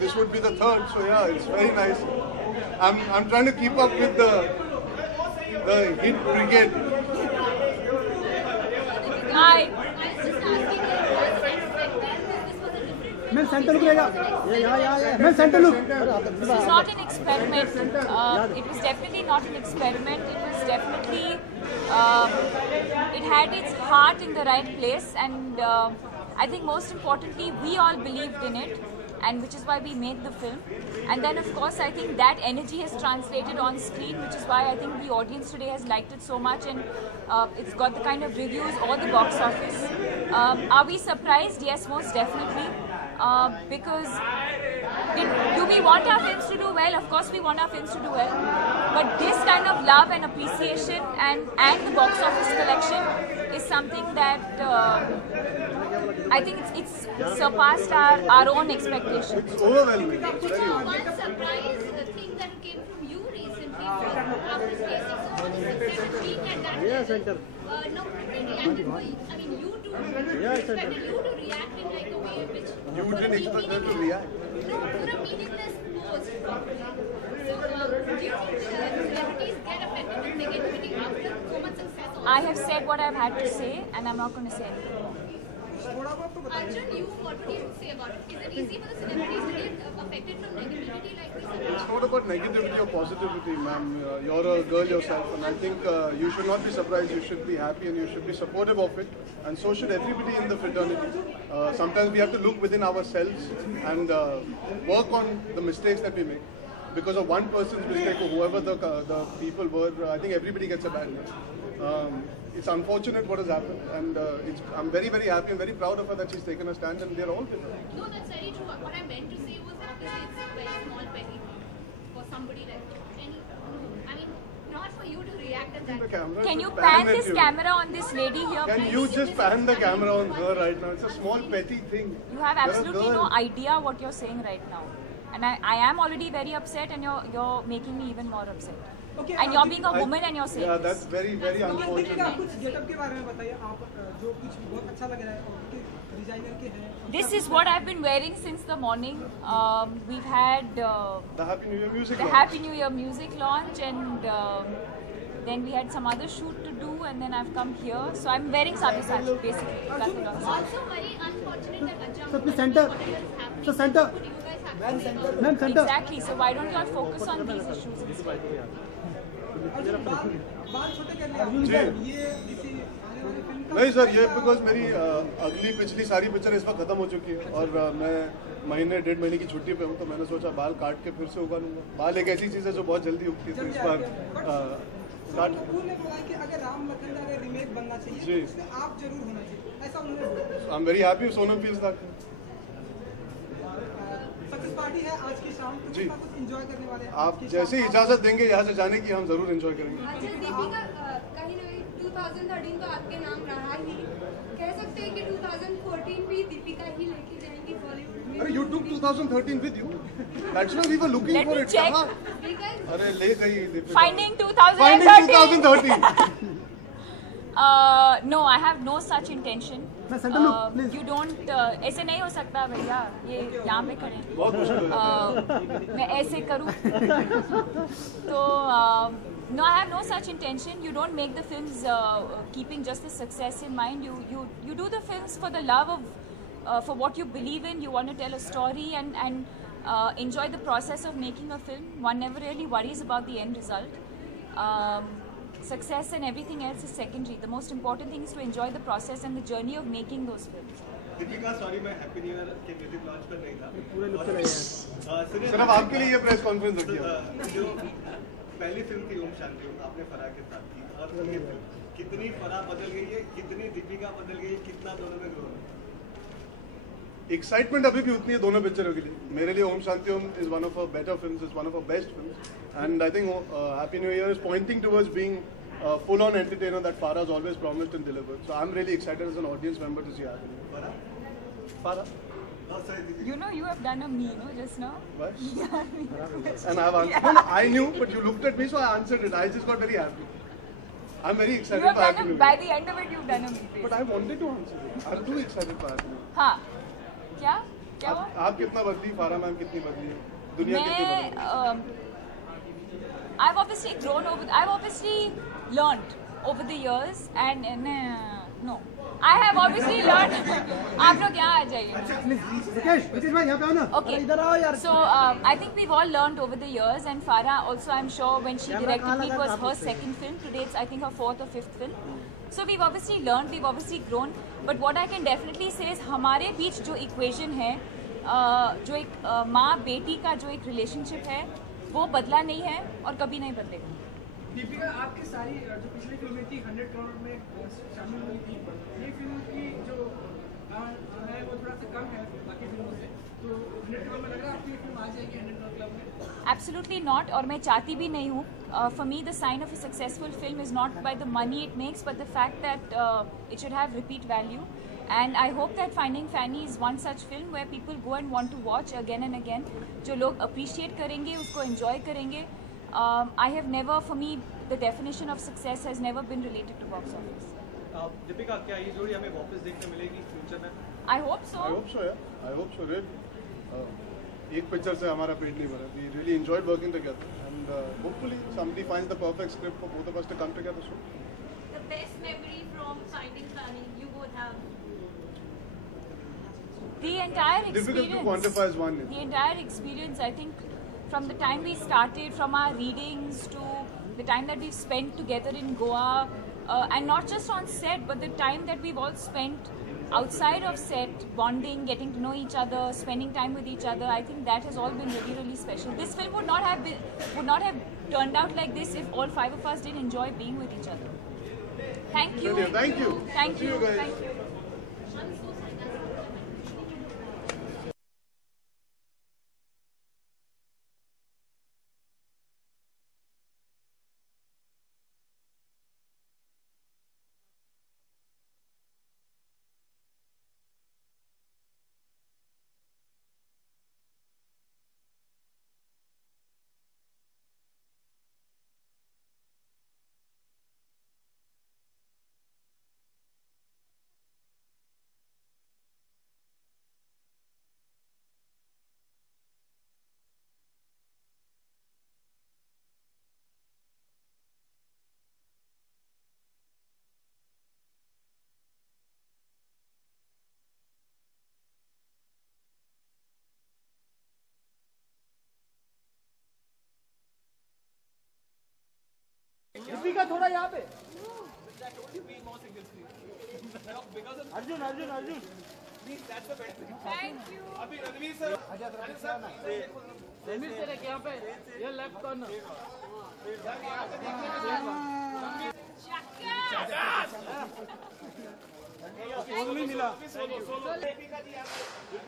this would be the third. So yeah, it's very nice. I'm trying to keep up with the hit brigade. Hi. Man, center look yeah. Man, center look. This is not an experiment. It was definitely not an experiment. It was definitely, it had its heart in the right place, and I think most importantly, we all believed in it, and which is why we made the film. And then of course I think that energy has translated on screen, which is why I think the audience today has liked it so much, and it's got the kind of reviews or the box office. Are we surprised? Yes, most definitely. Because do we want our films to do well? Of course we want our films to do well, but this kind of love and appreciation and the box office collection is something that I think it's surpassed our own expectations. It's overwhelming. One surprise thing that came from you recently after facing so much success and being at that level, nobody reacted. I mean, you two expected you to react in like a way which You didn't expect them to react. no, for a meaningless post. So, do you think celebrities get affected with negativity after so much success? Also? I have said what I've had to say, and I'm not going to say anything more. Arjun, what would you say about it? Is it easy for the celebrities to get affected from negativity like this? It's not about negativity or positivity, ma'am. You're a girl yourself, and I think you should not be surprised. You should be happy, and you should be supportive of it. And so should everybody in the fraternity. Sometimes we have to look within ourselves and work on the mistakes that we make. Because of one person's mistake or whoever the people were, I think everybody gets a bad name. It's unfortunate what has happened, and I'm very, very happy and very proud of her that she's taken a stand, and they're all with her. No, that's very true. What I meant to say was obviously it's a very small petty thing for somebody like any. I mean, not for you to react at that. Can you pan this camera on this lady here, Can please? you just pan the camera on her right now? It's a small petty thing. You have You're a absolutely girl. no idea what you're saying right now. And I am already very upset, and you're making me even more upset. Okay, And you're being a woman and you're saying Yeah, this. that's very, very unfortunate. आप कुछ getup के बारे में बताइए, आप जो कुछ बहुत अच्छा लग रहा है और उनके डिजाइनर के हैं. This is what I've been wearing since the morning. We've had The Happy New Year music. the launch. Happy New Year music launch, and then we had some other shoot to do, and then I've come here. So I'm wearing Sabyasachi basically. Nothing else. Also, very unfortunate that Ajam So, please center. So, center. Would you guys have to say about it? Ma'am, center. Exactly. So why don't you all focus on these issues instead? बात छोटे कर लिया. जी. ये किसी आने वाली film का. नहीं सर, ये बिकॉज मेरी अगली पिछली सारी पिक्चर इस वक्त खत्म हो चुकी है, और मैं 1.5 महीने की छुट्टी पे हूँ, तो मैंने सोचा बाल काट के फिर से उगा लूँगा. बाल एक ऐसी चीज़ है जो बहुत जल्दी उगती है, तो इस बार स्टार्ट. कपूर ने बोला कि अगर राम लखन का अगर रीमेक बनना चाहिए जी. तो उसमें आप जरूर होना चाहिए, ऐसा उन्होंने बोला. I am very happy Sonam feels that. Success party है आज की शाम को, जी. कितना कुछ एंजॉय करने वाले हैं. आप जैसे ही इजाज़त देंगे यहाँ से जाने की, हम ज़रूर एंजॉय करेंगे. अच्छा, दीपिका कहीं ना कहीं 2013 तो आपके नाम रहा ही, कह सकते हैं कि 2014 भी दीपिका ही लेके जाएंगी बॉलीवुड में. अरे you took 2013 with you. That's why we were looking Let for me it. check. कहाँ? Because अरे ले गई Deepika. Finding Finding 2013. 2013. No, I have no such intention. मैं center look, please. You don't. ऐसे नहीं हो सकता भैया. ये यहाँ पे खड़े हैं. बहुत मुश्किल है. मैं ऐसे करूँ तो no, I have no such intention. You don't make the films keeping just the success in mind. You do the films for the love of for what you believe in. You want to tell a story and enjoy the process of making a film. One never really worries about the end result. Success and everything else is secondary. The most important thing is to enjoy the process and the journey of making those films. Deepika, sorry मैं happy New year के music launch पर नहीं था. पूरे look चले गए. सिर्फ आपके लिए ये प्रेस कॉन्फ्रेंस रखी है. जो पहली फिल्म थी ओम शांति ओम, आपने फराह के साथ की, और ये फिल्म कितनी फराह बदल गई है, कितनी दीपिका बदल गई है, कितना दोनों में ग्रो है. एक्साइटमेंट अभी भी उतनी है दोनों पिक्चरों के लिए. मेरे लिए Om Shanti Om is one of our better films, is one of our best films, and I think Happy New Year is pointing towards being full on entertainer that Farah has always promised and delivered. So I'm really excited as an audience member to see Happy New Year. Farah? Oh, sorry, Didi. You know, you have done a me, no, just now. What? And I've answered. No, I knew, but you looked at me, so I answered it. I just got very happy. I'm very excited You have for done Happy a, New by Year. the end of it, you've done a me face. But I wanted to answer it. I'm too excited for Happy New Year. हाँ, क्या? क्या हुआ? आप कितना बदली, फारा ma'am कितनी बदली है, दुनिया कितनी बदली? I've obviously grown over. I've obviously learned over the years, and no, I have obviously learned. आप लोग यहाँ आ जाइए. विकेश भाई यहाँ पे आओ ना. Okay. इधर आओ यार. So I think we've all learned over the years, and Farah also, I'm sure, when she directed it was her second film. Today it's, I think, her fourth or fifth film. So we've obviously learned, we've obviously grown. But what I can definitely say is हमारे बीच जो equation है, जो एक माँ बेटी का जो एक relationship है, वो बदला नहीं है और कभी नहीं बदलेगा. दीपिका, आपकी सारी जो पिछली फिल्में थी 100 करोड़ में शामिल हुई थी, ये फिल्म की जो है वो थोड़ा सा कम है बाकी फिल्मों से, तो 100 करोड़ में लग रहा है आपकी फिल्म आ जाएगी 100 करोड़ क्लब में? Absolutely not, और मैं चाहती भी नहीं हूँ. For me, the sign of a successful film is not by the money it makes, but the fact that it should have repeat value. And I hope that Finding Fanny is one such film where people go and want to watch again and again. जो लोग appreciate करेंगे, उसको enjoy करेंगे. I have never, for me, the definition of success has never been related to box office. Deepika, क्या ये जोड़ी हमें वापस देखने मिलेगी फ्यूचर में? I hope so. I hope so, yeah. I hope so, really. एक पिक्चर से हमारा पेट नहीं भरा. We really enjoyed working together, and hopefully somebody finds the perfect script for both of us to come together soon. The best memory from Finding Fanny you both have? The entire Difficult to experience. quantify as one. The entire experience, I think, from the time we started, from our readings to the time that we've spent together in Goa, and not just on set, but the time that we've all spent outside of set, bonding, getting to know each other, spending time with each other. I think that has all been really, really special. This film would not have turned out like this if all five of us didn't enjoy being with each other. Thank you. Thank you. Thank See you. you guys. Thank you. Deepika थोड़ा यहाँ पे. Arjun. Thank you. Ranveer sir एक यहाँ पे, ये left corner. Only मिला.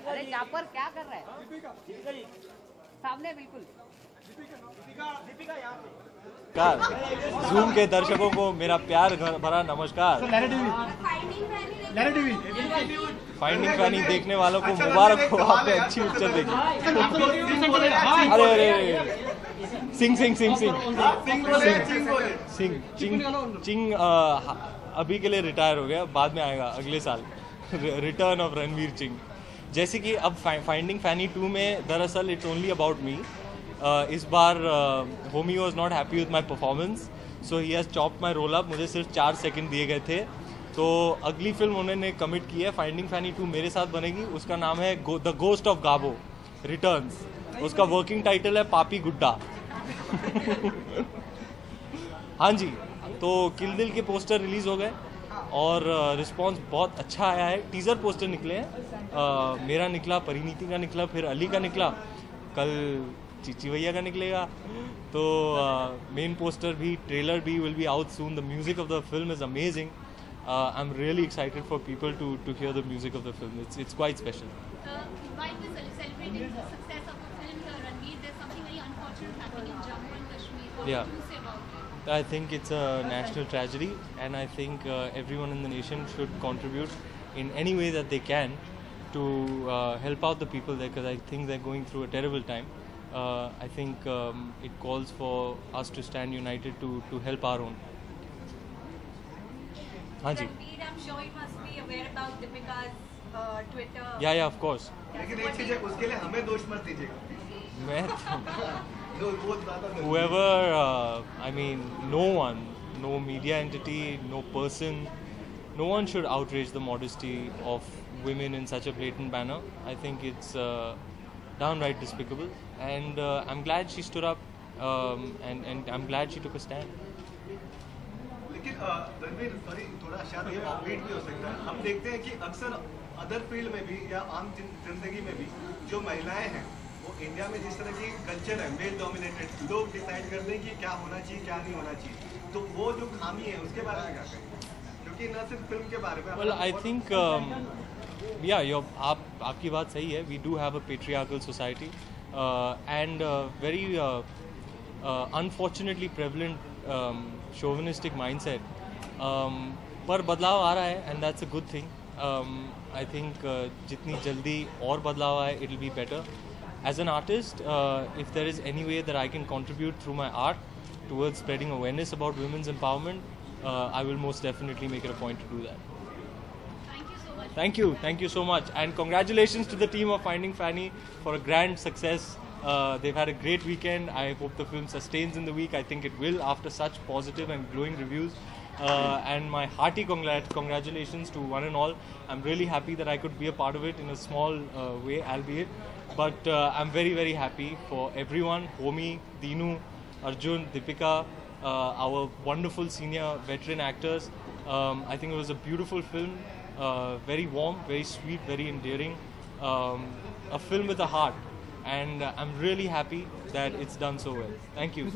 अरे जापर क्या कर रहा है? सामने बिल्कुल. जूम के दर्शकों को मेरा प्यार भरा नमस्कार. फाइंडिंग फैनी देखने वालों को मुबारक हो, आपने अच्छी पिक्चर देखी. अरे चिंग अभी के लिए रिटायर हो गया, बाद में आएगा अगले साल. Return of Ranveer Ching. जैसे कि अब फाइंडिंग फैनी 2 में दरअसल इट्स ओनली अबाउट मी. इस बार Homi was not happy with my performance, so he has chopped my role up. मुझे सिर्फ 4 सेकंड दिए गए थे. तो अगली फिल्म उन्होंने कमिट की है, फाइंडिंग फैनी 2 मेरे साथ बनेगी. उसका नाम है द गोस्ट ऑफ गाबो रिटर्न्स. उसका वर्किंग टाइटल है पापी गुड्डा. हाँ जी, तो किल दिल के पोस्टर रिलीज़ हो गए और रिस्पांस बहुत अच्छा आया है. टीज़र पोस्टर निकले हैं. मेरा निकला, परिणीति का निकला, फिर अली का निकला, कल चीची भैया का निकलेगा. तो मेन पोस्टर भी, ट्रेलर भी will be out soon. The music of the film is amazing. I am really excited for people to hear the music of the film. It's quite special. While we're celebrating the success of the film, Ranveer, there's something very unfortunate happening in Jammu and Kashmir. What Yeah. do you say about it? I think it's a national tragedy, and I think everyone in the nation should contribute in any way that they can to help out the people there, because I think they're going through a terrible time. I think it calls for us to stand united to help our own. हाँ जी. Ranveer, I'm sure you must be aware about Deepika's Twitter. Yeah, of course. लेकिन एक चीज है, उसके लिए हमें दोष मत दीजिएगा। मैं जो बहुत ज्यादा whoever, I mean, no one, no media entity, no person, no one should outrage the modesty of women in such a blatant manner. I think it's downright despicable, and I'm glad she stood up, and I'm glad she took a stand. लेकिन Ranveer, sorry, थोड़ा शायद ये offbeat भी हो सकता है। हम देखते हैं कि अक्सर अदर फील्ड में भी या आम जिंदगी में भी जो महिलाएं हैं, वो इंडिया में जिस तरह की कल्चर है, मेल डोमिनेटेड, लोग डिसाइड करते हैं कि क्या होना चाहिए, क्या नहीं होना चाहिए। तो वो जो खामी है, उसके बारे में क्या कहेंगे? क्योंकि न सिर्फ फिल्म के बारे में। Well, I think, आपकी बात सही है. We do have a patriarchal society, and very unfortunately prevalent chauvinistic mindset. पर बदलाव आ रहा है, and that's a good thing. I think जितनी जल्दी और बदलाव आए, it'll be better. As an artist, if there is any way that I can contribute through my art towards spreading awareness about women's empowerment, I will most definitely make it a point to do that. Thank you so much. Thank you so much, and congratulations to the team of Finding Fanny for a grand success. They've had a great weekend. I hope the film sustains in the week. I think it will after such positive and glowing reviews. And my hearty congratulations to one and all. I'm really happy that I could be a part of it in a small way, albeit. But I'm very, very happy for everyone. Homi, Dinu, Arjun, Deepika, our wonderful senior veteran actors. I think it was a beautiful film. Very warm, very sweet, very endearing. A film with a heart. And I'm really happy that it's done so well. Thank you.